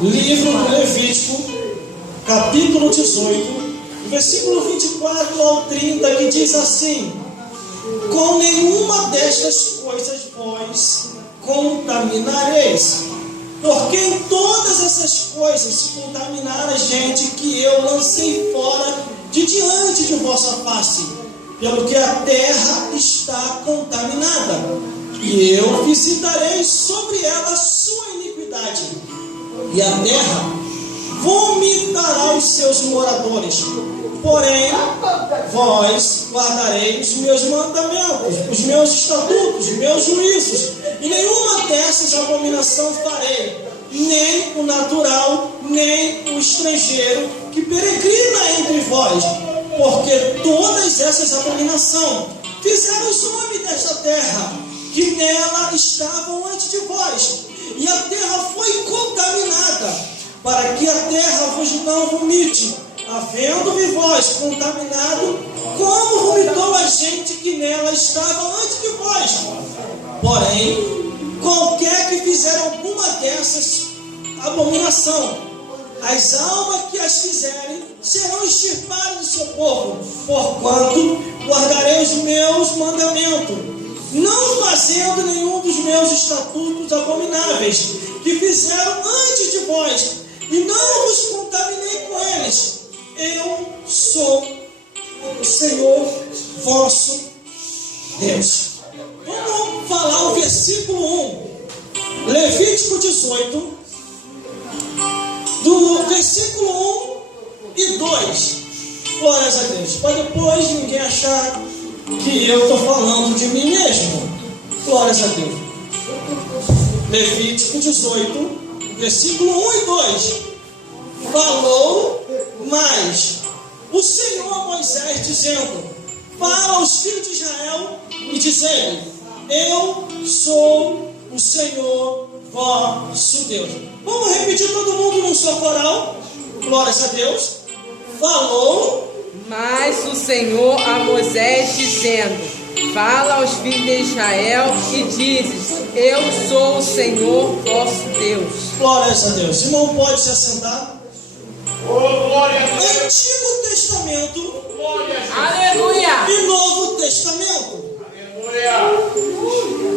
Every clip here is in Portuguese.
Livro do Levítico, capítulo 18, versículo 24 ao 30, que diz assim: com nenhuma destas coisas vós contaminareis, porque em todas essas coisas se contaminaram a gente que eu lancei fora de diante de vossa face, pelo que a terra está contaminada, e eu visitarei sobre ela a sua iniquidade, e a terra vomitará os seus moradores. Porém, vós guardareis os meus mandamentos, os meus estatutos, os meus juízos, e nenhuma dessas abominações farei, nem o natural, nem o estrangeiro que peregrina entre vós, porque todas essas abominações fizeram os homens desta terra, que nela estavam antes de vós, e a terra foi contaminada, para que a terra vos não vomite, havendo-vos vós contaminado, como vomitou a gente que nela estava antes de vós. Porém, qualquer que fizer alguma dessas abominação, as almas que as fizerem serão extirpadas do seu povo, porquanto guardarei os meus mandamentos, não fazendo nenhum dos meus estatutos abomináveis que fizeram antes de vós, e não vos contaminei com eles. Eu sou o Senhor vosso Deus. Vamos falar o versículo 1, Levítico 18, do versículo 1 e 2. Glórias a Deus. Para depois ninguém achar que eu estou falando de mim mesmo. Glórias a Deus. Levítico 18, versículo 1 e 2. Falou mais o Senhor a Moisés, dizendo: fala aos filhos de Israel e dizei: eu sou o Senhor vosso Deus. Vamos repetir todo mundo num só coral? Glórias a Deus. Falou mais o Senhor a Moisés, dizendo: fala aos filhos de Israel e dizes: eu sou o Senhor vosso Deus. Glórias a Deus. Irmão, pode se assentar. Glória a Deus. Antigo Testamento, Aleluia, e Novo Testamento. Aleluia.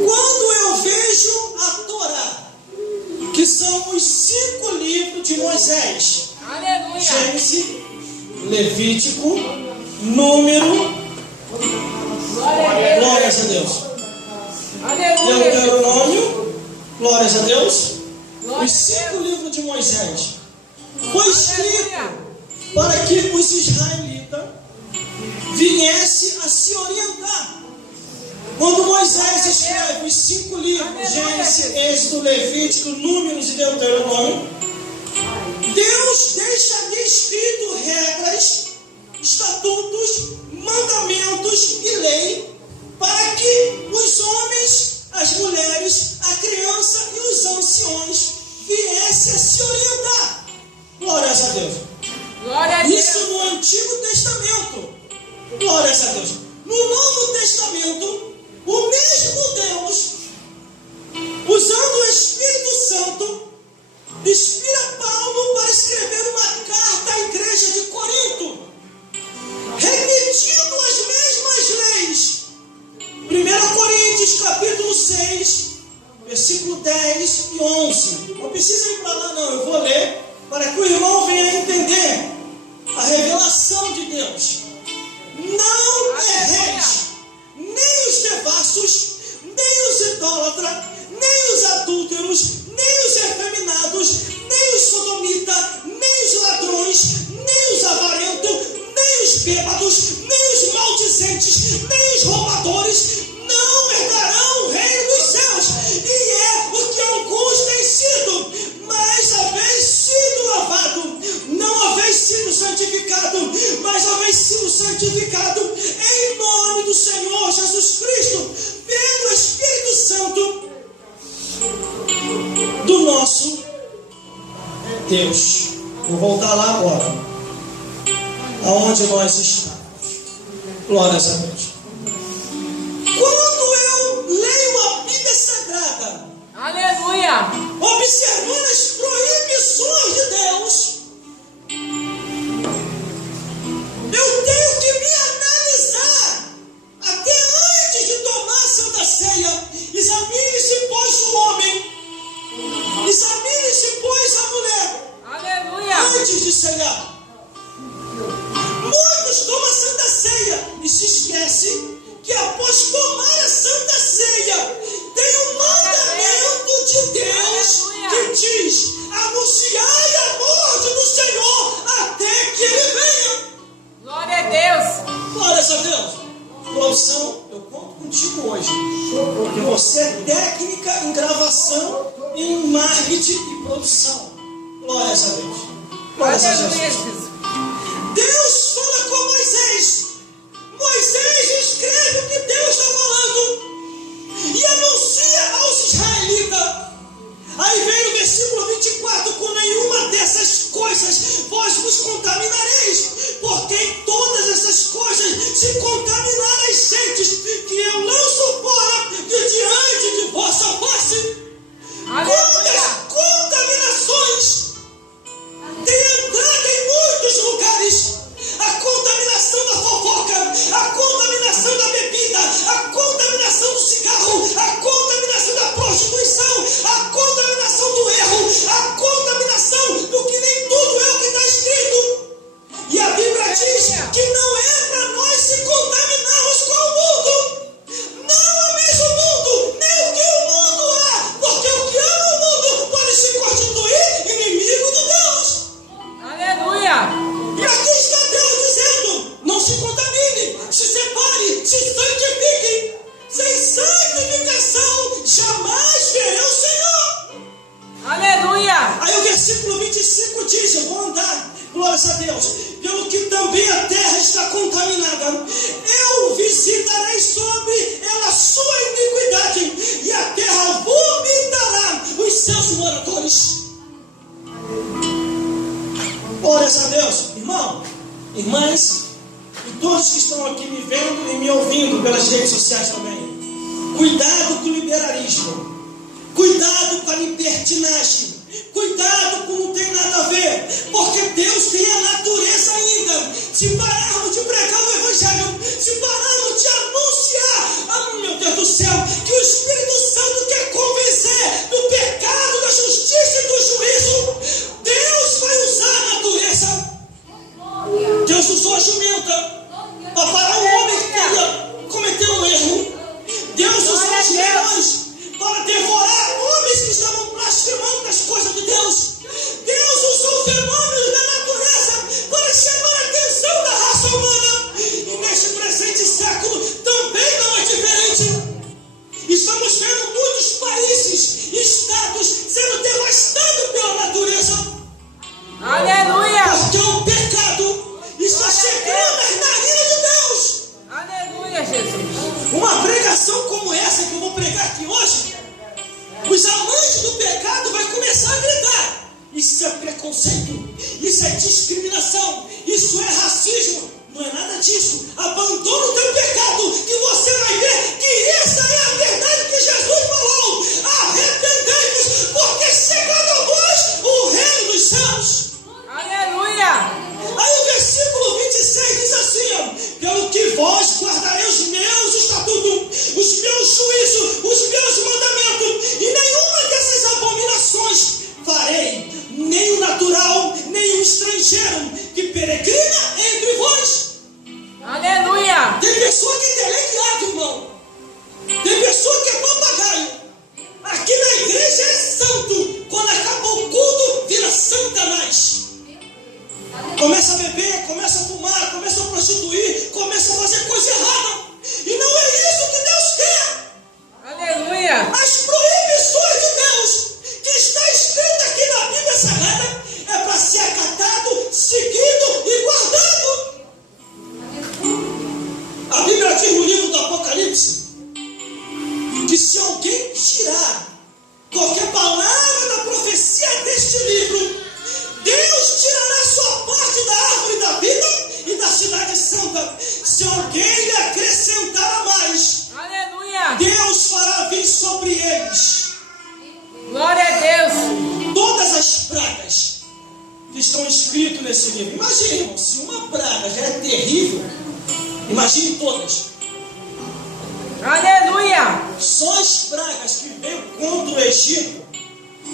Quando eu vejo a Torá, que são os 5 livros de Moisés, aleluia, Gênesis, Levítico, Número, glórias a Deus, aleluia, Deuteronômio, glórias a Deus, Glória os a 5 Deus. livros de Moisés, foi escrito para que os israelitas viessem a se orientar. Quando Moisés escreve os 5 livros, Gênesis, Êxodo, Levítico, Números e Deuteronômio, Deus deixa ali escrito regras, estatutos, mandamentos e lei para que os homens, as mulheres, a criança e os anciões viessem a se orientar. Glórias a Deus. glória a Deus. Isso no Antigo Testamento. Glórias a Deus. No Novo Testamento, o mesmo Deus, usando o Espírito Santo, inspira Paulo para escrever uma carta à igreja de Corinto, repetindo as mesmas leis. 1 Coríntios capítulo 6, versículo 10 e 11. Não precisa ir para lá não, eu vou ler para que o irmão venha entender a revelação de Deus. Não erreis, nem os devassos, nem os idólatras, nem os adúlteros, nem os efeminados, nem os sodomitas, nem os ladrões, nem os avarentos, nem os bêbados, nem os maldizentes, nem os roubadores, não herdarão o reino dos céus. E é o que alguns têm sido, mas haveis sido lavado, não haveis sido santificado, mas haveis sido santificado em nome do Senhor Jesus Cristo, pelo Espírito Santo do nosso Deus. Vou voltar lá agora, aonde nós estamos. Glórias a Deus. Quando eu leio a Bíblia Sagrada, Aleluia, observando as proibições Glória a Deus. Glória a Aleluia, Jesus. Jesus. Deus fala com Moisés. Moisés escreve o que Deus está falando e anuncia aos israelitas. Aí vem o versículo 24: com nenhuma dessas coisas vós vos contaminareis, porque em todas essas coisas se contaminaram as gentes que eu lanço fora de diante de vossa face. Quantas contaminações tem entrado em muitos lugares? A contaminação da fofoca, a contaminação da bebida, a contaminação do cigarro, a contaminação da prostituição, a contaminação do erro, a contaminação do que nem tudo é o que está escrito. E a Bíblia diz que não é para nós se contaminarmos com o mundo. Não ameis o mundo, nem o que o mundo é, porque o que ama o mundo pode se constituir inimigo de Deus. Aleluia. E aqui está Deus dizendo: não se contamine, se separe, se santifique. Sem santificação jamais verei o Senhor. Aleluia. Aí o versículo 25 diz: eu vou andar, glórias a Deus, pelo que também a terra está contaminada. Eu visitarei sobre ela a sua iniquidade, e a terra vomitará os seus moradores. Glórias a Deus, irmão, irmãs, e todos que estão aqui me vendo e me ouvindo pelas redes sociais também. Cuidado com o liberalismo, cuidado com a libertinagem, cuidado com não tem nada a ver, porque Deus tem a natureza ainda. Se pararmos de pregar o Evangelho, se pararmos de anunciar, meu Deus do céu, que o Espírito Santo quer convencer do pecado, da justiça e do juízo, Deus vai usar a natureza. Deus usou a jumenta para parar um homem que queria cometer um erro. Deus usou os leões para devorar homens que estavam blasfemando das coisas de Deus. Deus usou fenômenos da natureza para chamar a atenção da raça humana. E neste presente século também não é diferente. Estamos vendo muitos países, estados sendo devastados pela natureza. Aleluia. Porque o pecado está chegando às narinas de Deus. Aleluia, Jesus. Uma pregação como essa que eu vou pregar aqui hoje, os amantes do pecado vão começar a gritar: isso é preconceito, isso é discriminação, isso é racismo. Não é nada disso. Abandona o teu pecado, que você vai ver que essa é a verdade que Jesus falou. Arrependei-vos, porque chegando a vós o reino dos céus. Aleluia. Aí o versículo 26 diz assim, ó: pelo que vós guardarei os meus estatutos, os meus juízos, os meus mandamentos, e nenhuma dessas abominações farei, nem o natural, nem o estrangeiro que peregrina entre vós. Aleluia. Tem pessoa que é teleguiado, irmão. Tem pessoa que é papagaio. Aqui na igreja é santo. Quando acaba o culto, vira Satanás. Começa a beber, começa a fumar, começa a prostituir, começa a fazer coisa errada. E não é isso que Deus quer. Aleluia. As proibições de Deus, que está escrita aqui na Bíblia Sagrada, é para ser acatado, seguido e guardado. A Bíblia diz no livro do Apocalipse que se alguém tirar qualquer palavra da profecia deste livro, Deus tirará sua parte da árvore da vida e da cidade santa. Se alguém lhe acrescentar a mais, Aleluia. Deus fará vir sobre eles Glória a Deus. todas as pragas que estão escritas nesse livro. Imagine, irmão, se uma praga já é terrível, imagine todas. Aleluia. Só as pragas que veio contra o Egito,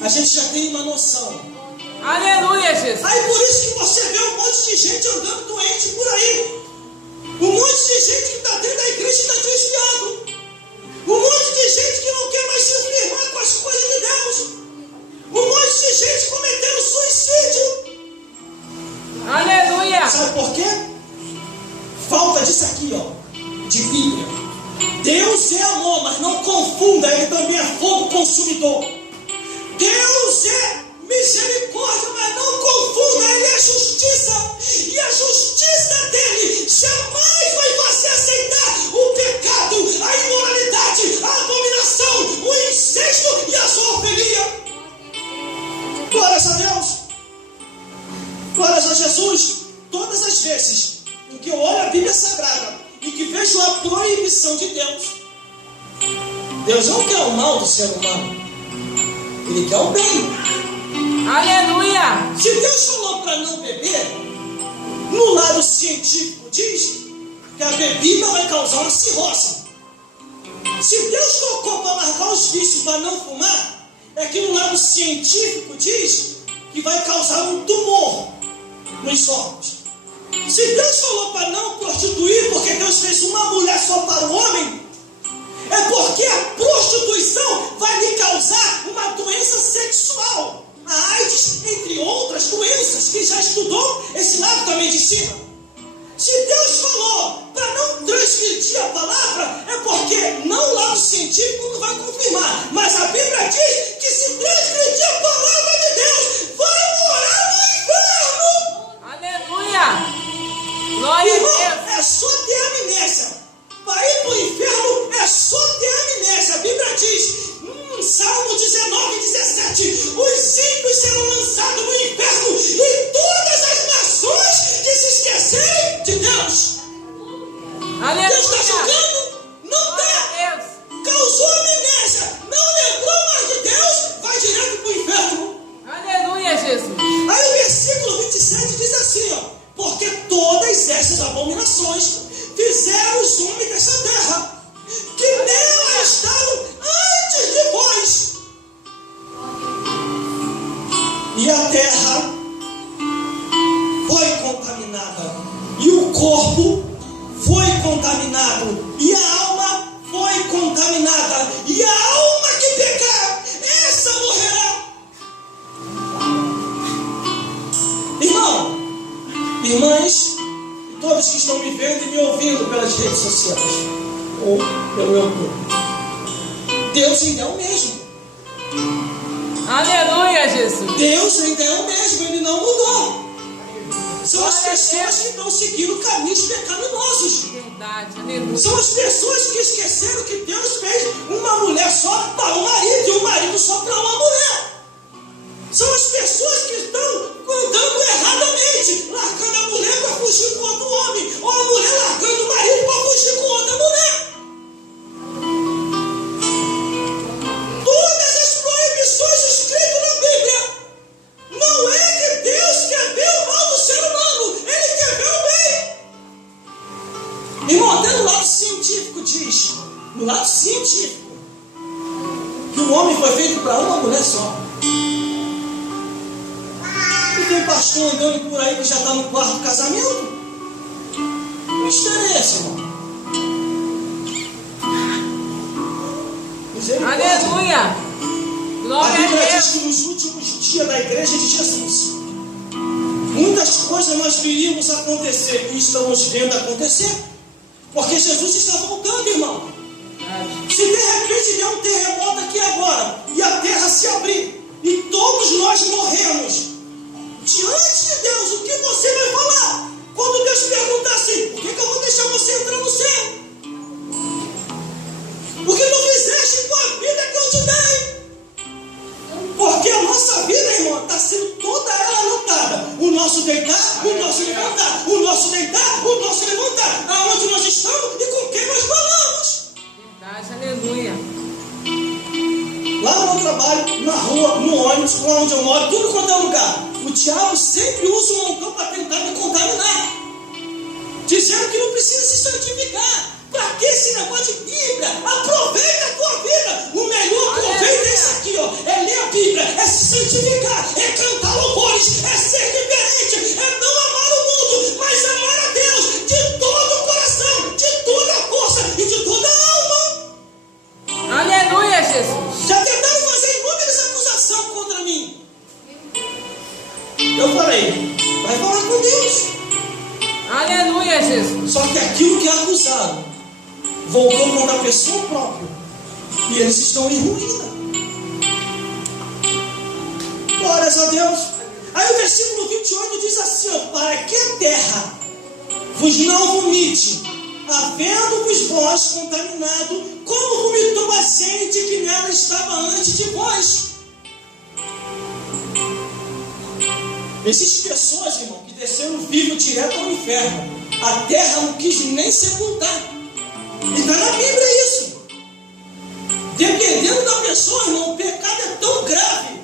a gente já tem uma noção. Aleluia, Jesus. Aí por isso que você vê um monte de gente andando doente por aí. Um monte de gente que está dentro da igreja e está desviado. Um monte de gente que não quer mais se firmar com as coisas de Deus. Um monte de gente cometendo suicídio. Aleluia. Sabe por quê? Falta disso aqui, ó, de Bíblia. Deus é amor, mas não confunda, Ele também é fogo consumidor. Deus é misericórdia, mas vezes em que eu olho a Bíblia Sagrada e que vejo a proibição de Deus, Deus não quer o mal do ser humano, Ele quer o bem. Aleluia! Se Deus falou para não beber, no lado científico diz que a bebida vai causar uma cirrose. Se Deus colocou para largar os vícios, para não fumar, é que no lado científico diz que vai causar um tumor nos órgãos. Se Deus falou para não prostituir, porque Deus fez uma mulher só para o homem, é porque a prostituição vai lhe causar uma doença sexual. A AIDS, entre outras doenças, que já estudou esse lado também de cima. Se Deus falou para não transgredir a palavra, é porque não o lado científico não vai confirmar. Mas a Bíblia diz que se transgredir a palavra de Deus, vai morar no inferno. Aleluia! Glória Irmão, a Deus! é só ter amnésia. Para ir para o inferno é só ter amnésia. A Bíblia diz, Salmo 19, 17, os ímpios serão lançados no inferno e todas as nações que se esquecerem de Deus. Aleluia! Deus está julgando? Não Glória está. a Deus! Causou amnésia, não lembrou mais de Deus, vai direto para o inferno. Aleluia, Jesus! Aí o versículo 27 diz assim, ó, porque todas essas abominações fizeram os homens dessa terra, que nela estavam antes de vós. E a terra foi contaminada, e o corpo foi contaminado, e a alma foi contaminada, e a alma que pecar, essa morrerá. Irmão, irmãs, todos que estão me vendo e me ouvindo pelas redes sociais ou pelo YouTube, Deus ainda é o mesmo. Aleluia, Jesus! Deus ainda é o mesmo, Ele não mudou. São as pessoas que estão seguindo caminhos pecaminosos. Verdade, aleluia! São as pessoas que esqueceram que Deus fez uma mulher só para o marido e um marido só para uma mulher. São as pessoas que estão andando erradamente, largando a mulher para fugir com outro homem, ou a mulher largando o marido para fugir com outra mulher. Todas as proibições escritas na Bíblia, não é que Deus quer ver o mal do ser humano, Ele quer ver o bem. Irmão, até no lado científico diz, no lado científico, que o homem foi feito para uma mulher só. E tem pastor andando por aí que já está no quarto casamento? Que mistério é esse, irmão? Aleluia! A Glória Bíblia a diz Deus! que nos últimos dias da igreja de Jesus, muitas coisas nós viríamos acontecer e estamos vendo acontecer, porque Jesus está voltando, irmão. Se de repente der um terremoto aqui agora e a terra se abrir e todos nós morremos, diante de Deus, o que você vai falar? Quando Deus perguntar assim, por que eu vou deixar você entrar no céu? Porque não fizeste com a vida que eu te dei. Porque a nossa vida, irmão, está sendo toda ela anotada. O nosso deitar, o nosso levantar, o nosso deitar, o nosso levantar. Aonde nós estamos e com quem nós falamos. Verdade, aleluia! Lá no meu trabalho, na rua, no ônibus, lá onde eu moro, tudo quanto é lugar. O diabo sempre usa um montão para tentar me contaminar. Dizendo que não precisa se santificar. Para que esse negócio de Bíblia? Aproveita a tua vida. O melhor proveito é isso aqui, ó. É ler a Bíblia, é se santificar, é cantar louvores, é ser diferente, é não amar o mundo, mas amar a Deus de todo o coração, de toda a força e de toda a alma. Aleluia, Jesus! Já tentaram fazer inúmeras acusações contra mim. Eu falei, vai falar com Deus. Aleluia, Jesus! Só que aquilo que é acusado voltou contra a pessoa própria. E eles estão em ruína. Glórias a Deus. Aí o versículo 28 diz assim, ó, para que a terra vos não vomite, havendo-vos vós contaminado, como vomitou a gente que nela estava antes de vós. Existem pessoas, irmão, que desceram vivos direto ao inferno. A terra não quis nem sepultar. E está na Bíblia isso. Dependendo da pessoa, irmão, o pecado é tão grave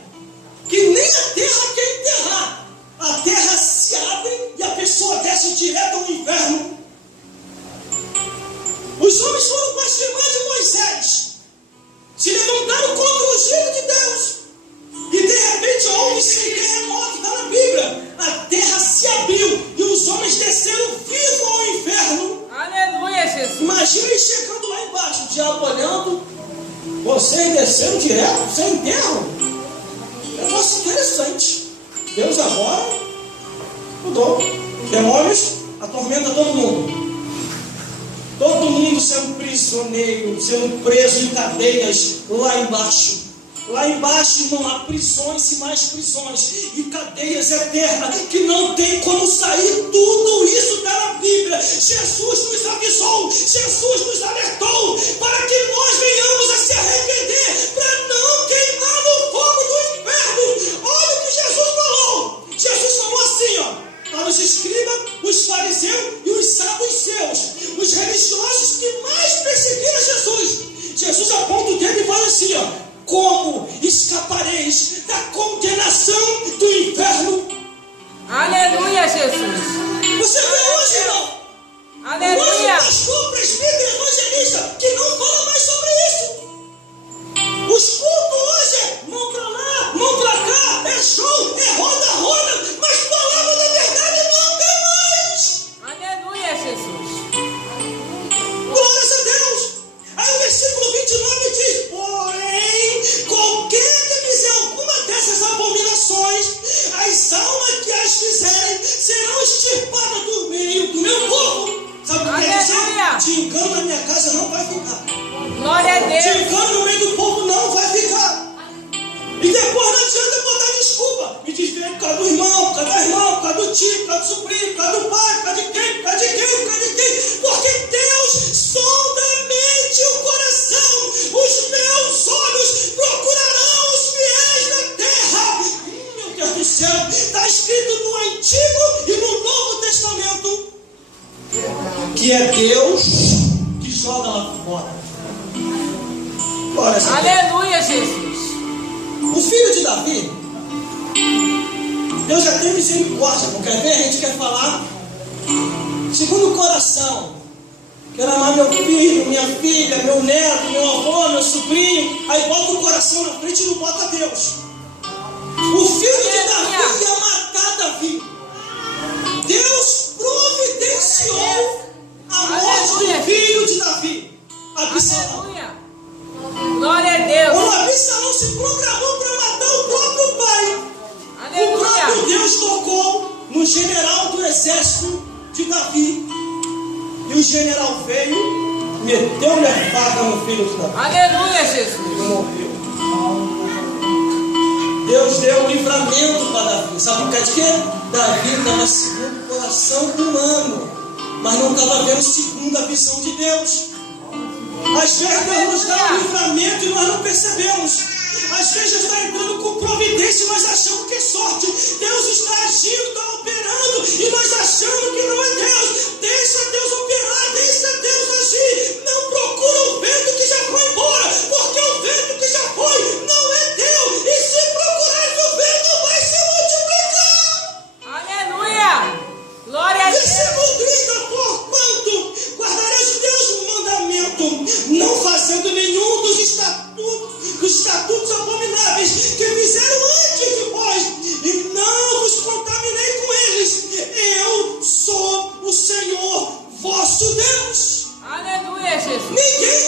que nem a terra quer enterrar. A terra se abre e a pessoa desce direto ao inferno. Os homens foram blasfemar de Moisés, se levantaram contra o ungido de Deus, e de repente houve esse terremoto, está na Bíblia. A terra se abriu e os homens desceram vivos ao inferno. Aleluia, Jesus. Imagina eles chegando lá embaixo, o diabo olhando, vocês desceram direto, sem enterro. É um negócio interessante. Deus agora mudou. Demônios atormentam todo mundo. Todo mundo sendo prisioneiro, sendo preso em cadeias lá embaixo. Lá embaixo não há prisões e mais prisões, e cadeias eternas que não tem como sair. Tudo isso está na Bíblia. Jesus nos avisou, Jesus nos alertou para que nós venhamos a se arrepender, para não queimar no fogo do inferno. Olha o que Jesus falou. Jesus falou assim, ó, para os escribas, os fariseus e os saduceus, os religiosos que mais perseguiram Jesus. Jesus aponta o dedo e fala assim, ó: como escapareis da condenação do inferno? Aleluia, Jesus. Você vê hoje, irmão, Aleluia. hoje pastor, presbítero, evangelista que não fala mais sobre isso. Os cultos hoje é mão pra lá, mão pra cá, é show, é roda, mas palavra da verdade não tem mais. Aleluia, Jesus. Glórias a Deus. Aí o versículo 29 diz: porém, qualquer que fizer alguma dessas abominações, as almas que as fizerem serão extirpadas do meio do meu povo. Sabe o que quer dizer? De engano na minha casa não vai ficar. Glória a De Deus. engano no meio do povo não vai ficar. E depois não adianta botar desculpa. Me desviar por causa do irmão, por causa da irmã, por causa do tio, por causa do sobrinho, por causa do pai, por causa de quem, por causa de quem, por causa de quem. Porque Deus sonda a mente e o coração. Os meus olhos procurarão os fiéis da terra. Meu Deus do céu, está escrito no Antigo e no Novo Testamento que é Deus que joga lá fora. Glória a Deus. Aleluia, Jesus. O filho de Davi, Deus já tem misericórdia, não quer ver? A gente quer falar segundo o coração. Quero amar meu filho, minha filha, meu neto, meu avô, meu sobrinho. Aí bota o coração na frente e não bota Deus. O filho de Davi ia matar Davi. Deus providenciou a morte do filho de Davi, Absalão. Aleluia. Glória a Deus. Quando Absalão se programou para matar o próprio pai, o próprio Aleluia. Deus tocou no general do exército de Davi. E o general veio, meteu-lhe a faca no filho de Davi. Aleluia, Jesus. Ele morreu. Deus deu o livramento para Davi. Sabe por causa de quê? Davi estava segundo o coração humano, mas não estava vendo segundo a visão de Deus. Às vezes Deus nos dá um livramento e nós não percebemos. Às vezes está entrando com providência e nós achamos que é sorte. Deus está agindo, está operando e nós achamos que não é Deus. Deixa Deus operar, deixa Deus agir. Não procura o vento que já foi embora, porque o vento que já foi não é Deus. E se procurares o vento, vai se multiplicar. Aleluia. Glória a Deus. Versículo 30, porquanto guardarás Deus no mandamento, não fazendo nenhum dos estatutos abomináveis que fizeram antes de vós, e não vos contaminei com eles. Eu sou o Senhor vosso Deus. Aleluia, Jesus. Ninguém